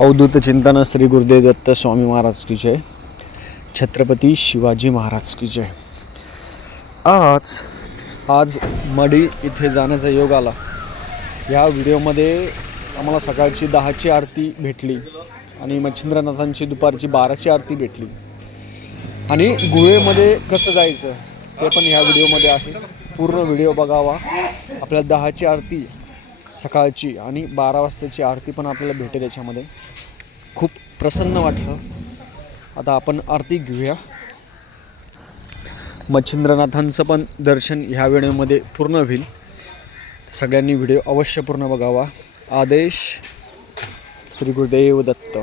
अवधूत चिंतन श्री गुरुदेव दत्त स्वामी महाराज की जय. छत्रपती शिवाजी महाराज की जय. आज आज मडी इथे जाण्याचा योग आला. या व्हिडिओमध्ये आम्हाला सकाळची दहाची आरती भेटली आणि मच्छिंद्रनाथांची दुपारची बाराची आरती भेटली. आणि गुहेमध्ये कसं जायचं ते पण ह्या व्हिडिओमध्ये आहे. पूर्ण व्हिडिओ बघावा. आपल्या दहाची आरती सकाळची आणि बारा वाजताची आरती पण आपल्याला भेटेल याच्यामध्ये. खूप प्रसन्न वाटलं. आता आपण आरती घेऊया. मच्छिंद्रनाथांचं पण दर्शन ह्या वेळेमध्ये पूर्ण होईल. सगळ्यांनी व्हिडिओ अवश्य पूर्ण बघावा. आदेश श्री गुरुदेव दत्त.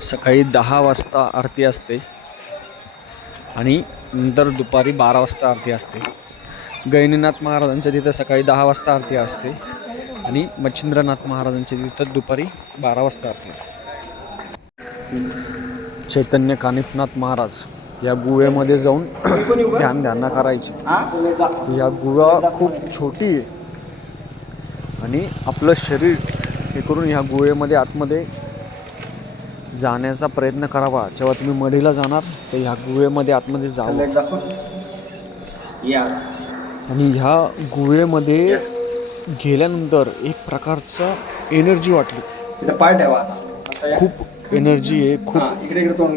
सकाळी दहा वाजता आरती असते आणि नंतर दुपारी बारा वाजता आरती असते. गैनीनाथ महाराजांच्या तिथं सकाळी दहा वाजता आरती असते आणि मच्छिंद्रनाथ महाराजांच्या तिथं दुपारी बारा वाजता आरती असते. चैतन्य कानिफनाथ महाराज या गुहेमध्ये जाऊन ध्यान ध्यान करायची. या गुहा खूप छोटी आहे आणि आपलं शरीर हे करून ह्या गुहेमध्ये आतमध्ये जाण्याचा प्रयत्न करावा. जेव्हा तुम्ही मढीला जाणार तर ह्या गुहेमध्ये आतमध्ये जावं. आणि ह्या गुहेमध्ये गेल्यानंतर एक प्रकारचं एनर्जी वाटली. पाय ठेवा. खूप एनर्जी आहे खूप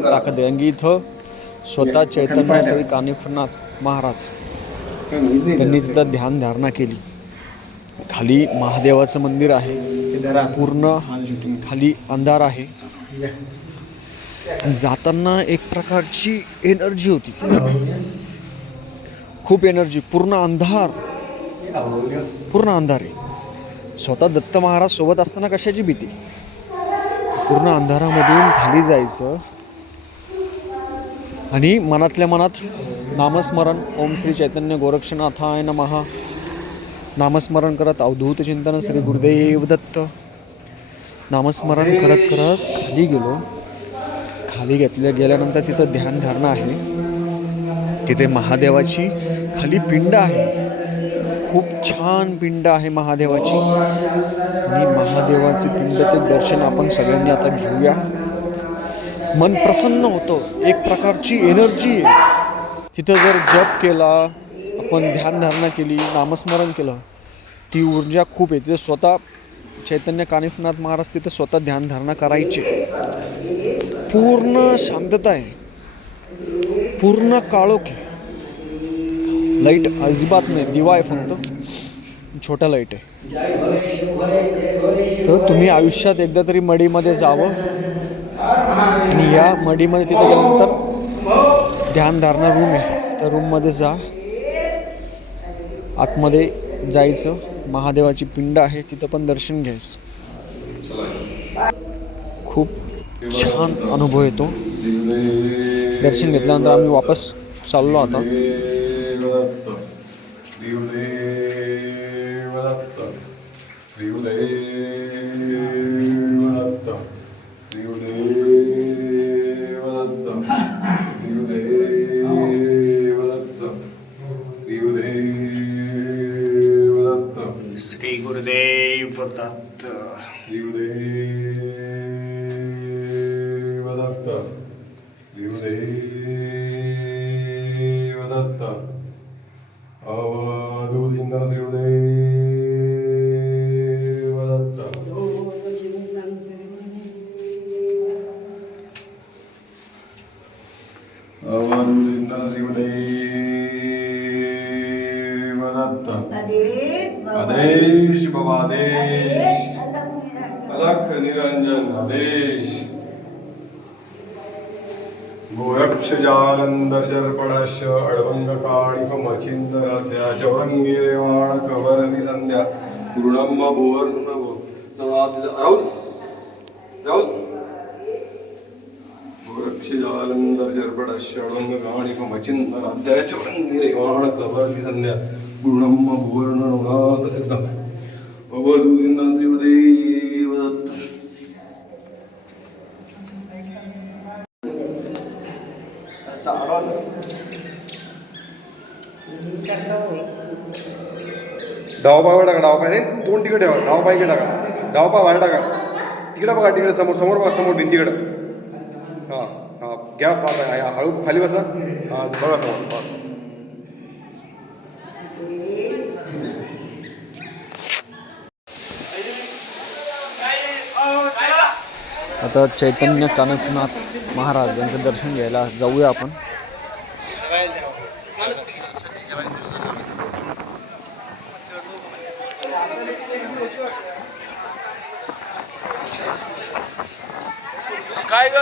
ताकद आहे. आणि इथं स्वतः चैतन्य श्री कानिफनाथ महाराज. त्यांनी तिथं ध्यान धारणा केली. खाली महादेवाचं मंदिर आहे. पूर्ण खाली अंधार आहे. जाताना एक प्रकारची एनर्जी होती. खूप एनर्जी पूर्ण अंधार. पूर्ण अंधार आहे. स्वतः दत्त महाराज सोबत असताना कशाची भीती? पूर्ण अंधारामधून खाली जायचं. आणि मनातल्या मनात नामस्मरण. ओम श्री चैतन्य गोरक्षनाथाय नमहा नामस्मरण करत अवधूत चिंतन श्री गुरुदेव दत्त. नामस्मरण करत करत खाली गेलो. खाली घेतल्या गेल्यानंतर तिथं ध्यान धारणा आहे. तिथे महादेवाची खाली पिंड आहे. खूप छान पिंड आहे महादेवाची. आणि महादेवाचे पिंड ते दर्शन आपण सगळ्यांनी आता घेऊया. मन प्रसन्न होतं. एक प्रकारची एनर्जी आहे. तिथं जर जप केला आपण ध्यानधारणा केली नामस्मरण केलं ती ऊर्जा खूप आहे तिथे स्वतः चैतन्य कानिफनाथ महाराज तिथं स्वतः ध्यानधारणा करायचे. पूर्ण शांतता आहे. पूर्ण काळोख आहे. लाइट अजिबात नाही. दिवा आहे फक्त. छोटा लाइट आहे. तर तुम्ही आयुष्यात एकदा तरी मडीमध्ये जावं. आणि या मडीमध्ये तिथे गेल्यानंतर ध्यानधारणा रूम आहे. त्या रूममध्ये जा. आतमध्ये जायचं. महादेवाची पिंड आहे तिथं पण दर्शन घ्यायचं. खूप छान अनुभव येतो. दर्शन घेतल्यानंतर आम्ही वापस चाललो आता. श्रीदेवदत्त குருடம்மா புவர்ணமோ ராகுல் ராகுல் Thank you. जर्पणश डाव टाका डावपाय नाही तोंड तिकडे ठेवा. डाव पाय इकडे टाका. डावपाय बाहेर टाका. तिकडे बघा तिकडे समोर समोर बघा समोर भिंतीकडं हां हां घ्या पाय हळू खाली बसा. हां बघा समोर. बस. आता चैतन्य कानकनाथ महाराज यांचं दर्शन घ्यायला जाऊया आपण. काय ग?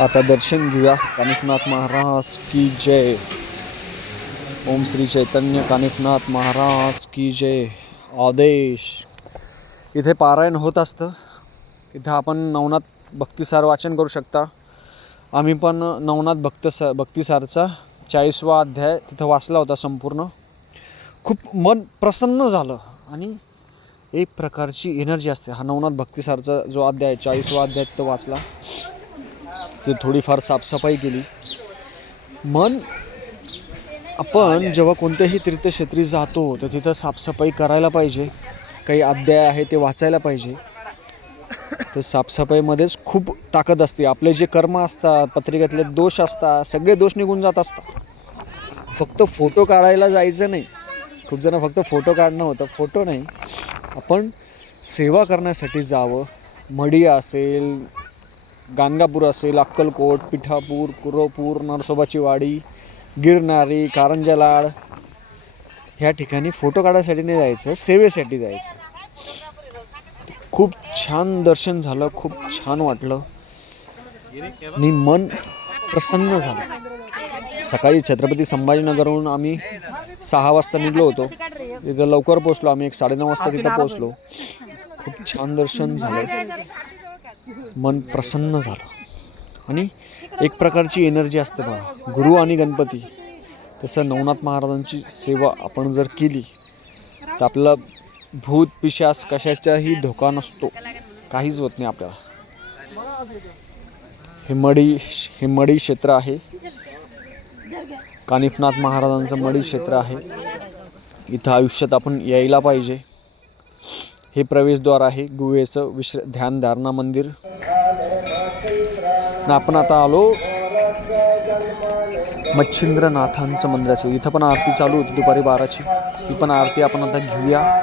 आता दर्शन घेऊया. कानिकनाथ महाराज की जय. ओम श्री चैतन्य कानिकनाथ महाराज की जय. आदेश. इथे पारायण होत असतं. इथं आपण नवनाथ भक्तिसार वाचन करू शकता. आम्ही पण नवनाथ भक्तसा भक्तिसारचा चाळीसवा अध्याय तिथं वाचला होता संपूर्ण. खूप मन प्रसन्न झालं आणि एक प्रकारची एनर्जी असते. हा नवनाथ भक्तीसारचा जो अध्याय आहे चाळीसवा अध्याय तिथं वाचला. ते थोडीफार साफसफाई केली. मन आपण जेव्हा कोणत्याही तीर्थक्षेत्री जातो तर तिथं साफसफाई करायला पाहिजे. काही अध्याय आहे ते वाचायला पाहिजे. तर साफसफाईमध्येच खूप ताकद असते. आपले जे कर्म असतात पत्रिकेतले दोष असतात सगळे दोष निघून जात असतात. फक्त फोटो काढायला जायचं नाही. खूप जण फक्त फोटो काढणं होतं. फोटो नाही. आपण सेवा करण्यासाठी जावं. मडिया असेल गाणगापूर असेल अक्कलकोट पिठापूर कुरोपूर नरसोबाची वाडी गिरनारी कारंजलाड ह्या ठिकाणी फोटो काढायसाठी नाही जायचं. सेवेसाठी जायचं. खूप छान दर्शन झालं खूप छान वाटलं. आणि मन प्रसन्न झालं. सकाळी छत्रपती संभाजीनगरहून आम्ही सहा वाजता निघलो होतो. तिथं लवकर पोचलो आम्ही एक साडेनऊ वाजता तिथं पोचलो खूप छान दर्शन झालं. मन प्रसन्न झालं. आणि एक प्रकारची एनर्जी असते बघा गुरु आणि गणपती. तसं नवनाथ महाराजांची सेवा आपण जर केली तर आपल्याला भूत पिशास कशाचाही धोका नसतो. काहीच होत नाही आपल्याला. हे मडी हे मडी क्षेत्र आहे. कानिफनाथ महाराजांचं मडी क्षेत्र आहे. इथं आयुष्यात आपण यायला पाहिजे. हे प्रवेशद्वार आहे. गुहेचं विश्र ध्यानधारणा मंदिर. आणि आपण आता आलो मच्छिंद्रनाथांचं मंदिर असेल इथं पण आरती चालू होती दुपारी बाराची. ही पण आरती आपण आता घेऊया.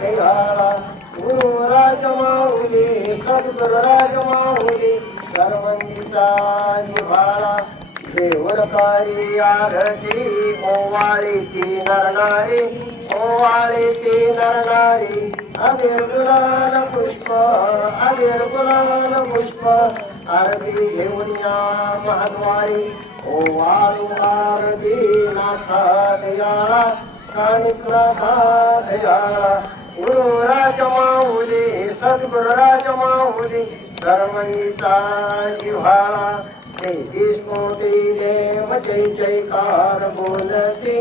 देवाला गुरु राजमाऊली सद्गुरु राजमाऊली सर्वांचा निभाळा देवळकारी आरती ओवाळीची नरनारी ओवाळीची नरनारी अबीर गुलाल पुष्प अबीर गुलाल पुष्प आरती घेऊन या महाद्वारी ओवाळू आरती नाथा दयाळा काणिकनाथा दयाळा गुरु माऊली सद्गुरु राजमाऊली सर्वांचा जिव्हाळा। तेहतीस कोटी देव जय जयकार बोलती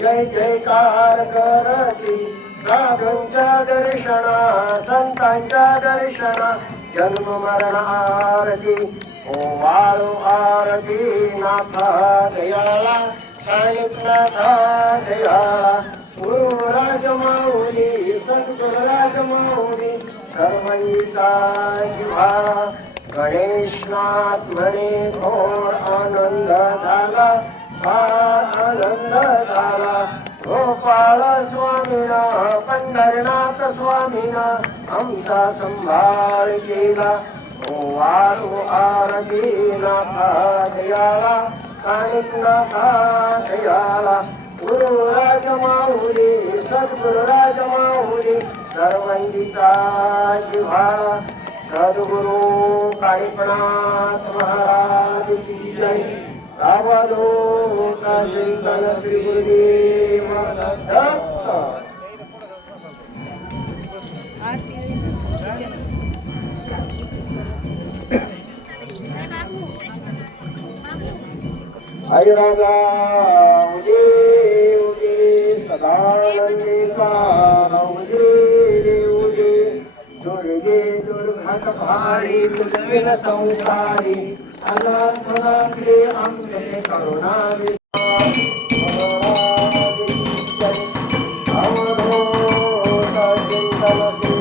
जय जयकार करती। साधूंच्या दर्शना संतांच्या दर्शना जन्म मरण आरती हो ओवाळू आरती नाथा दयाला दयाळा। गुरुराज माऊली सद्गुरुराज माऊली सर्वांचा जिव्हाळा गणेशनाथ म्हणे घोर आनंद झाला फार आनंद झाला. गोपाळ स्वामीना पंढरनाथ स्वामीना आमचा संभाळ केला. ओ वाळू आरती नाथा दयाळा काणिकनाथा गुरुराज माऊली सद्गुरुराज माऊली सर्वांगीचा जिव्हाळा सद्गुरु काणिकनाथ महाराज की जय. रावलो चिंतन श्री गुरुदेव दत्त. आई राजा उदे उदे सदानंदिका उदे रे दुर्गे दुर्घट भारी दुर्विन संसारी अनाथनाथले अंगे करुणा चिंतन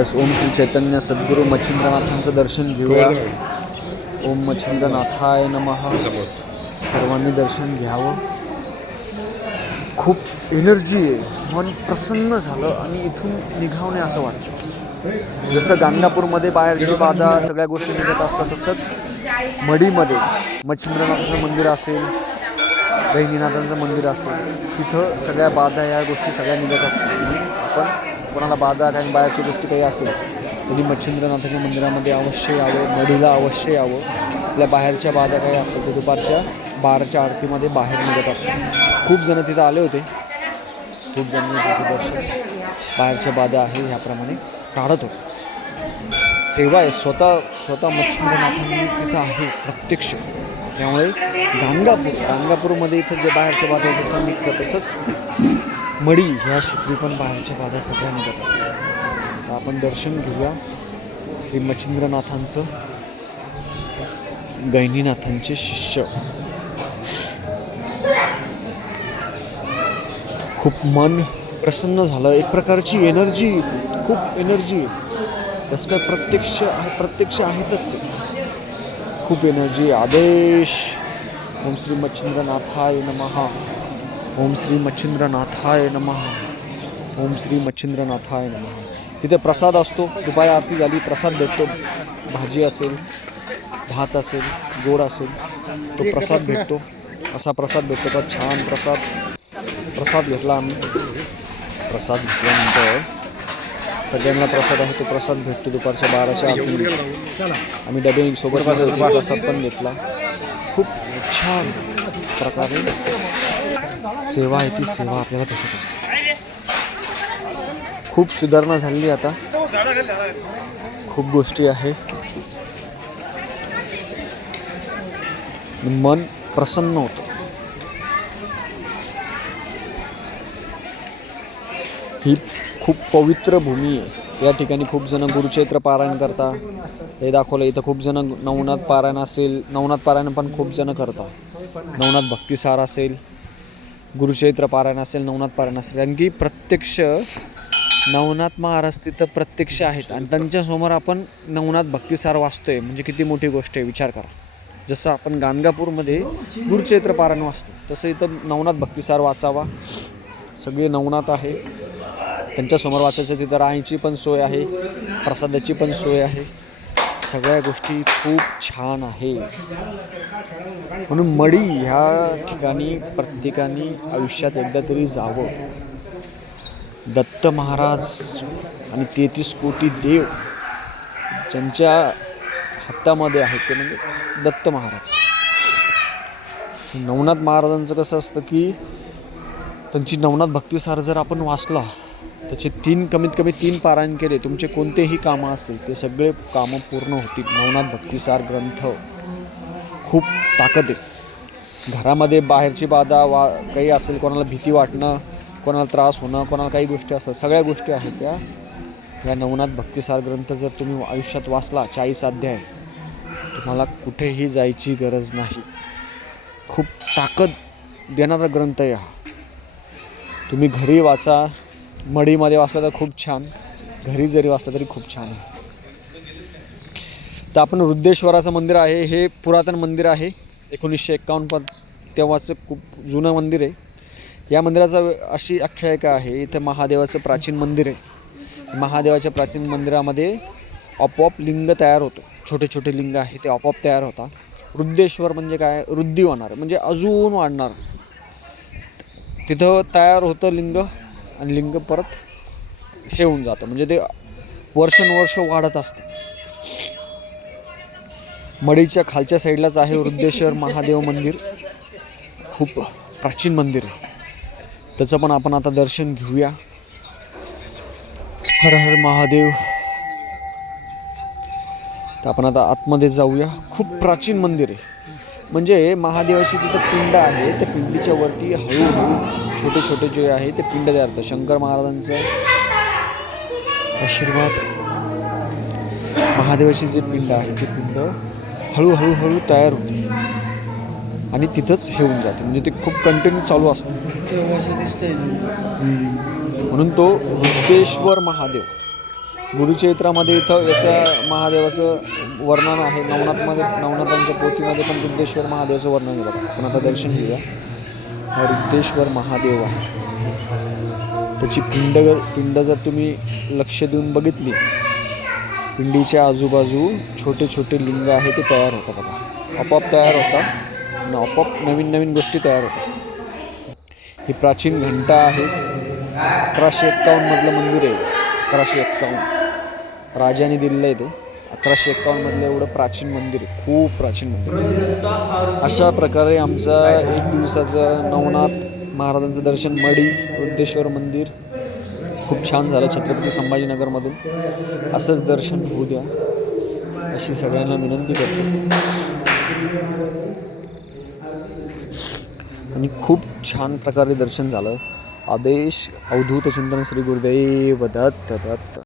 बस ओम श्री चैतन्य सद्गुरू मच्छिंद्रनाथांचं दर्शन घेऊया. ओम मच्छिंद्रनाथाय नमः. सर्वांनी दर्शन घ्यावं. खूप एनर्जी आहे. मन प्रसन्न झालं आणि इथून निघावणे असं वाटतं. जसं गाणगापूरमध्ये बाहेरची बाधा सगळ्या गोष्टी निघत असतात तसंच मडीमध्ये मच्छिंद्रनाथाचं मंदिर असेल बहिणीनाथांचं मंदिर असेल तिथं सगळ्या बाधा या गोष्टी सगळ्या निघत असतात. आपण कोणाला बाजार आणि बाहेरची गोष्टी काही असेल तरी मच्छिंद्रनाथाच्या मंदिरामध्ये अवश्य यावं मढीला अवश्य यावं. आपल्या बाहेरच्या बाधा काही असेल तर दुपारच्या बाराच्या आरतीमध्ये बाहेर निघत असतात. खूप जण तिथं आले होते. खूप जण दर्शन बाहेरच्या बाधा आहे ह्याप्रमाणे काढत होते. सेवा आहे स्वतः स्वतः मच्छिंद्रनाथांनी तिथं आहे प्रत्यक्ष. त्यामुळे गाणगापूर गाणगापूरमध्ये इथं जे बाहेरच्या बाधा जसं निघतं तसंच मडी ह्या शिकवी पण बाहेरच्या बाधा सगळ्या निघत असतात तर आपण दर्शन घेऊया श्री मच्छिंद्रनाथांचं गैनीनाथांचे शिष्य. खूप मन प्रसन्न झालं. एक प्रकारची एनर्जी खूप एनर्जी तसं काय प्रत्यक्ष आहे प्रत्यक्ष आहेतच ते. खूप एनर्जी आदेश. ओम श्री मच्छिंद्रनाथाय नमहा ओम श्री मच्छिंद्रनाथाय नमः। ओम श्री मच्छिंद्रनाथाय नमः। तिथे प्रसाद असतो दुपारी आरती झाली प्रसाद भेटतो भाजी असेल भात असेल गोड असेल तो प्रसाद भेटतो असा प्रसाद भेटतो का छान प्रसाद प्रसाद घेतला आम्ही प्रसाद घेतल्यानंतर सगळ्यांना प्रसाद आहे तो प्रसाद भेटतो दुपारच्या बाराच्या आरती आम्ही डबे सोबत प्रसाद पण घेतला. खूप छान प्रकारे सेवा आहे ती सेवा आपल्याला भेटत असते. खूप सुधारणा झालेली आता. खूप गोष्टी आहे. मन प्रसन्न होतं. ही खूप पवित्र भूमी आहे. या ठिकाणी खूप जण गुरुक्षेत्र पारायण करता हे दाखवलं इथं खूप जण नवनाथ पारायण असेल नवनाथ पारायण पण खूप जण करता नवनाथ भक्तिसार असेल गुरुचैत्र पारायण असेल नवनाथ पारायण असेल कारण की प्रत्यक्ष नवनाथ महाराज तिथं प्रत्यक्ष आहेत. आणि त्यांच्यासमोर आपण नवनाथ भक्तिसार वाचतोय. म्हणजे किती मोठी गोष्ट आहे विचार करा. जसं आपण गाणगापूरमध्ये गुरुचैत्र पारायण वाचतो तसं इथं नवनाथ भक्तिसार वाचावा. सगळे नवनाथ आहे. त्यांच्यासमोर वाचायचं तिथं राहायची पण सोय आहे प्रसादाची पण सोय आहे. सगळ्या गोष्टी खूप छान आहे. म्हणून मडी ह्या ठिकाणी प्रत्येकाने आयुष्यात एकदा तरी जावं. दत्त महाराज आणि तेहतीस कोटी देव ज्यांच्या हातामध्ये आहेत ते म्हणजे दत्त महाराज. नवनाथ महाराजांचं कसं असतं की त्यांची नवनाथ भक्तिसार जर आपण वाचला त्याचे तीन कमीत कमी तीन पारायण केले. तुमचे कोणतेही कामं असेल ते सगळे कामं पूर्ण होतील. नवनाथ भक्तिसार ग्रंथ खूप ताकद आहे. घरामध्ये बाहेरची बाधा वा काही असेल कोणाला भीती वाटणं कोणाला त्रास होणं कोणाला काही गोष्टी असतात सगळ्या गोष्टी आहेत त्या. या नवनाथ भक्तिसार ग्रंथ जर तुम्ही आयुष्यात वाचला चाळीस अध्याय तुम्हाला कुठेही जायची गरज नाही. खूप ताकद देणारा ग्रंथ आहे हा. तुम्ही घरी वाचा मडीमध्ये वाचला तर खूप छान. घरी जरी वाचलं तरी खूप छान. आहे तर आपण वृद्धेश्वराचं मंदिर आहे. हे पुरातन मंदिर आहे. एकोणीसशे एक्कावन्न पण तेव्हाचं खूप जुनं मंदिर आहे. या मंदिराचं अशी आख्यायिका आहे. इथं महादेवाचं प्राचीन मंदिर आहे. महादेवाच्या प्राचीन मंदिरामध्ये आपोआप लिंग तयार होतो. छोटे छोटे लिंग आहे ते आपोआप तयार होतात. वृद्धेश्वर म्हणजे काय? वृद्धी होणार. म्हणजे अजून वाढणार. तिथं तयार होतं लिंग. आणि लिंग परत हे होऊन जातं. म्हणजे ते वर्षानुवर्ष वाढत असतं. मडीच्या खालच्या साईडलाच आहे वृद्धेश्वर महादेव मंदिर. खूप प्राचीन मंदिर आहे. त्याचं पण आपण आता दर्शन घेऊया. हर हर महादेव. तर आपण आता आतमध्ये जाऊया. खूप प्राचीन मंदिर आहे. म्हणजे महादेवाची तिथं पिंड आहे. त्या पिंडीच्या वरती हळूहळू छोटे छोटे जे आहे ते पिंड तयार होतं शंकर महाराजांचं आशीर्वाद. महादेवाची जे पिंड आहे ते पिंड हळूहळू हळू तयार होते. आणि तिथंच हे होऊन जाते. म्हणजे ते खूप कंटिन्यू चालू असतं. म्हणून तो वृद्धेश्वर महादेव. गुरुचरित्रामध्ये इथं याचं महादेवाचं वर्णन आहे. नवनाथमध्ये नवनाथांच्या पोथीमध्ये पण रुद्धेश्वर महादेवाचं वर्णन केलं पण आपण आता दर्शन घेऊया. हा रुद्धेश्वर महादेव आहे. त्याची पिंड पिंड जर तुम्ही लक्ष देऊन बघितली पिंडीच्या आजूबाजू छोटे छोटे लिंग आहे ते तयार होतात आता आपोआप तयार होतात आणि आपोआप नवीन नवीन गोष्टी तयार होत असतात. ही प्राचीन घंटा आहे. अकराशे एक्कावन्नमधलं मंदिर आहे. अकराशे एक्कावन्न. राजाने दिलेलं आहे ते. अकराशे एक्कावन्नमधलं एवढं प्राचीन मंदिर खूप प्राचीन मंदिर अशा प्रकारे आमचा एक दिवसाचं नवनाथ महाराजांचं दर्शन मडी वृद्धेश्वर मंदिर खूप छान झालं छत्रपती संभाजीनगरमधून. असंच दर्शन होऊ द्या. अशी सगळ्यांना विनंती करतो. आणि खूप छान प्रकारे दर्शन झालं. आदेश अवधूत चिंतन श्री गुरुदेव दत्त दत्त.